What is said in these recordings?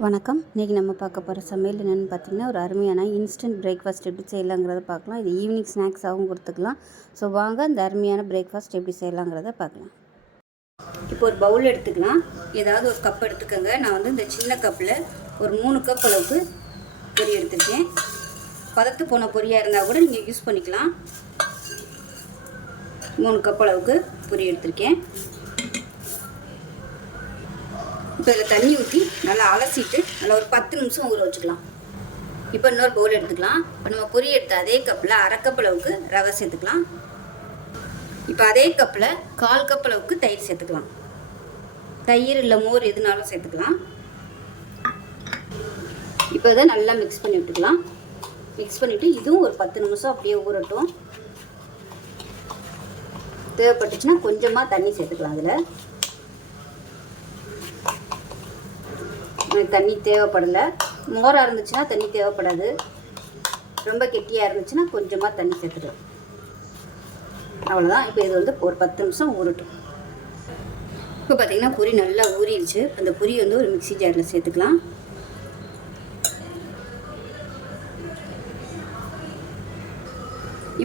வணக்கம். இன்றைக்கி நம்ம பார்க்க போகிற சமையல் என்னென்னு பார்த்திங்கன்னா, ஒரு அருமையான இன்ஸ்டன்ட் பிரேக்ஃபாஸ்ட் எப்படி செய்யலாங்கிறத பார்க்கலாம். இது ஈவினிங் ஸ்நாக்ஸாகவும் கொடுத்துக்கலாம். ஸோ வாங்க இந்த அருமையான பிரேக்ஃபாஸ்ட் எப்படி செய்யலாங்கிறத பார்க்கலாம். இப்போ ஒரு பவுல் எடுத்துக்கலாம். ஏதாவது ஒரு கப் எடுத்துக்கோங்க. நான் வந்து இந்த சின்ன கப்பில் ஒரு 3 கப் அளவுக்கு பொரி எடுத்துருக்கேன். பதத்து போன பொரியாக இருந்தால் கூட நீங்கள் யூஸ் பண்ணிக்கலாம். 3 கப் அளவுக்கு பொரி எடுத்திருக்கேன். இப்போ இதில் தண்ணி ஊற்றி நல்லா அலசிட்டு நல்லா ஒரு 10 நிமிஷம் ஊற வச்சுக்கலாம். இப்போ இன்னொரு பவுல் எடுத்துக்கலாம். இப்போ நம்ம பொரி எடுத்த அதே கப்பில் 1/2 கப் அளவுக்கு ரவை சேர்த்துக்கலாம். இப்போ அதே கப்பில் 1/4 கப் அளவுக்கு தயிர் சேர்த்துக்கலாம். தயிர் இல்லை மோர் எதுனாலும் சேர்த்துக்கலாம். இப்போ இதை நல்லா மிக்ஸ் பண்ணி விட்டுக்கலாம். மிக்ஸ் பண்ணிவிட்டு இதுவும் ஒரு 10 நிமிஷம் அப்படியே ஊறட்டும். தேவைப்பட்டுச்சுன்னா கொஞ்சமாக தண்ணி சேர்த்துக்கலாம். அதில் எனக்கு தண்ணி தேவைப்படலை. மோராக இருந்துச்சுன்னா தண்ணி தேவைப்படாது. ரொம்ப கெட்டியாக இருந்துச்சுன்னா கொஞ்சமாக தண்ணி சேர்த்துக்கலாம். அவ்வளோதான். இப்போ இது வந்து ஒரு 10 நிமிஷம் ஊறட்டும். இப்போ பார்த்திங்கன்னா பொரி நல்லா ஊறிடுச்சு. அந்த பொரி வந்து ஒரு மிக்ஸி ஜாரில் சேர்த்துக்கலாம்.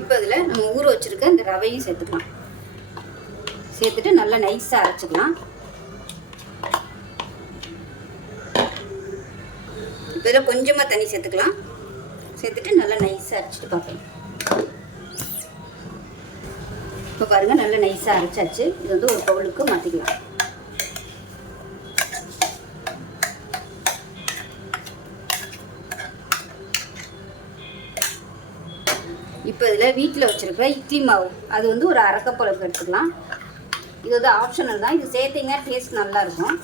இப்போ இதில் நம்ம ஊற வச்சுருக்க இந்த ரவையும் சேர்த்துக்கலாம். சேர்த்துட்டு நல்லா நைஸாக அரைச்சிக்கலாம். இப்போ இதில் கொஞ்சமாக தண்ணி சேர்த்துக்கலாம். சேர்த்துட்டு நல்லா நைஸாக அரைச்சிட்டு பார்க்கலாம். இப்போ பாருங்கள் நல்லா நைஸாக அரைச்சாச்சு. இது வந்து ஒரு பவுலுக்கு மாற்றிக்கலாம். இப்போ இதில் வீட்டில் வச்சுருக்கிற இட்லி மாவு அது வந்து ஒரு 1/2 கப் அளவுக்கு எடுத்துக்கலாம். இது வந்து ஆப்ஷனல் தான். இது சேர்த்திங்கன்னா டேஸ்ட் நல்லாயிருக்கும்.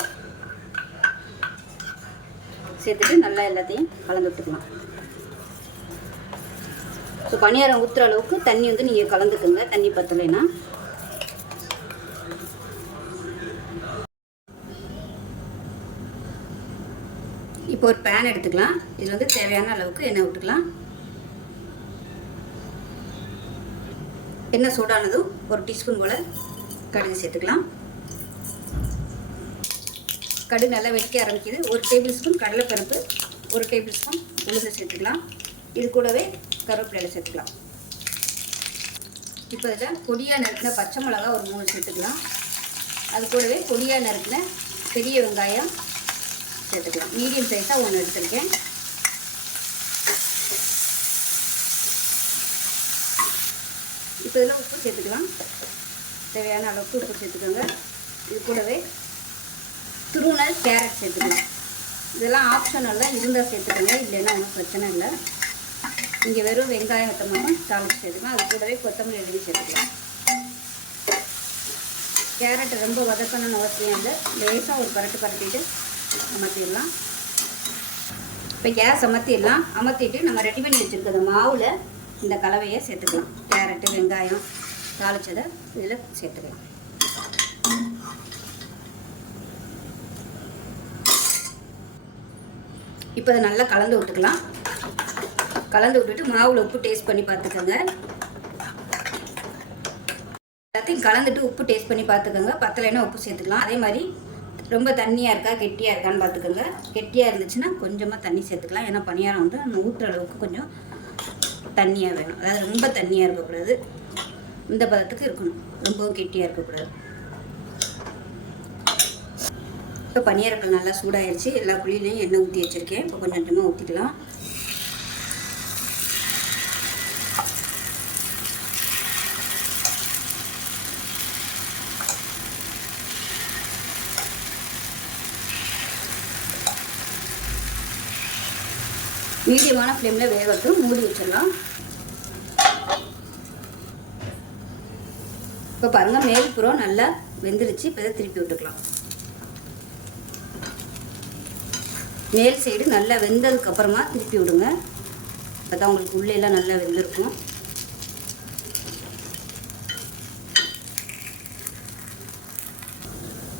சேர்த்துட்டு நல்லா எல்லாத்தையும் கலந்து விட்டுக்கலாம். ஸோ பணியாரம் ஊற்றுற அளவுக்கு தண்ணி வந்து நீங்கள் கலந்துக்குங்க. தண்ணி பற்றலைன்னா இப்போ ஒரு பேன் எடுத்துக்கலாம். இதில் வந்து தேவையான அளவுக்கு எண்ணெய் விட்டுக்கலாம். எண்ணெய் சூடானதும் ஒரு டீஸ்பூன் போல் கடுகு சேர்த்துக்கலாம். கடுகு நல்லா வெடிக்க ஆரம்பிக்குது. 1 டேபிள் ஸ்பூன் கடலைப்பருப்பு, 1 டேபிள் ஸ்பூன் உளுந்து சேர்த்துக்கலாம். இது கூடவே கருவேப்பிலை சேர்த்துக்கலாம். இப்போ இதில் பொடியாக நறுக்கின பச்சை மிளகா ஒரு 3 சேர்த்துக்கலாம். அது கூடவே பொடியாக நறுக்கின பெரிய வெங்காயம் சேர்த்துக்கலாம். மீடியம் சைஸாக 1 எடுத்துருக்கேன். இப்போ இதில் உப்பு சேர்த்துக்கலாம். தேவையான அளவுக்கு உப்பு சேர்த்துக்கோங்க. இது கூடவே துருவல் கேரட் சேர்த்துக்கலாம். இதெல்லாம் ஆப்ஷனெல்லாம் இருந்தால் சேர்த்துக்கோங்க, இல்லைன்னா ஒன்றும் பிரச்சனை இல்லை. இங்கே வெறும் வெங்காயம் வத்தமாக தாளித்து சேர்த்துக்கலாம். அது கூடவே கொத்தமல்லி எழுதி சேர்த்துக்கலாம். கேரட் ரொம்ப வதக்கணும்னு அவசியம் இல்லை. லேசாக ஒரு பரட்டிட்டு அமர்த்திடலாம். இப்போ கேஸ் அமர்த்திட்டு நம்ம ரெடி பண்ணி வச்சுருக்கிற மாவில் இந்த கலவையை சேர்த்துக்கலாம். கேரட்டு வெங்காயம் தாளித்ததை இதில் சேர்த்துக்கலாம். இப்போ அதை நல்லா கலந்து விட்டுக்கலாம். கலந்து விட்டுட்டு மாவில் உப்பு டேஸ்ட் பண்ணி பார்த்துக்கோங்க. எல்லாத்தையும் கலந்துட்டு உப்பு டேஸ்ட் பண்ணி பார்த்துக்கோங்க. பத்தலைன்னா உப்பு சேர்த்துக்கலாம். அதே மாதிரி ரொம்ப தண்ணியாக இருக்கா கெட்டியாக இருக்கான்னு பார்த்துக்கோங்க. கெட்டியாக இருந்துச்சுன்னா கொஞ்சமாக தண்ணி சேர்த்துக்கலாம். ஏன்னா பணியாரம் வந்து நம்ம ஊற்றுற அளவுக்கு கொஞ்சம் தண்ணியாக வேணும். அதாவது ரொம்ப தண்ணியாக இருக்கக்கூடாது. இந்த பதத்துக்கு இருக்கணும். ரொம்பவும் கெட்டியாக இருக்கக்கூடாது. இப்போ பணியாரங்கள் நல்லா சூடாயிருச்சு. எல்லா குழியிலையும் எண்ணெய் ஊற்றி வச்சுருக்கேன். இப்போ கொஞ்சம் கொஞ்சமாக ஊற்றிக்கலாம். மீடியமான ஃப்ளேமில் வேகட்டும். மூடி வச்சிடலாம். இப்போ பாருங்கள் மேல்புறம் நல்லா வெந்துருச்சு. இப்போ இதை திருப்பி விட்டுக்கலாம். மேல் சைடு நல்லா வெந்ததுக்கப்புறமா திருப்பி விடுங்க. அப்போ தான் உங்களுக்கு உள்ளேலாம் நல்லா வெந்திருக்கும்.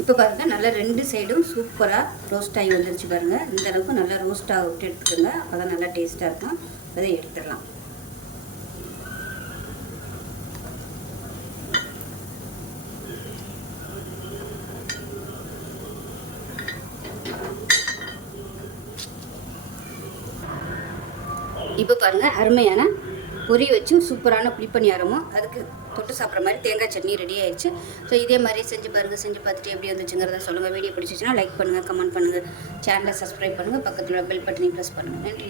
இப்போ பாருங்கள் நல்லா 2 சைடும் சூப்பராக ரோஸ்ட் ஆகி வந்துருச்சு. பாருங்கள் இந்த அளவுக்கு நல்லா ரோஸ்ட்டாக விட்டு எடுத்துக்கோங்க. அப்போ தான் நல்லா டேஸ்ட்டாக இருக்கும். அதை எடுத்துடலாம். இப்போ பாருங்கள் அருமையான பொரி வச்சு சூப்பரான புளிப்பணியாரமும் அதுக்கு தொட்டு சாப்பிட்ற மாதிரி தேங்காய் சட்னி ரெடி ஆயிடுச்சு. ஸோ இதே மாதிரி செஞ்சு பாருங்கள். செஞ்சு பார்த்துட்டு எப்படி வந்துச்சுங்கிறத சொல்லுங்கள். வீடியோ பிடிச்சிச்சுன்னா லைக் பண்ணுங்கள், கமெண்ட் பண்ணுங்கள், சேனலை சப்ஸ்கிரைப் பண்ணுங்கள், பக்கத்தில் பெல் பட்டனையும் ப்ரெஸ் பண்ணுங்கள். நன்றி.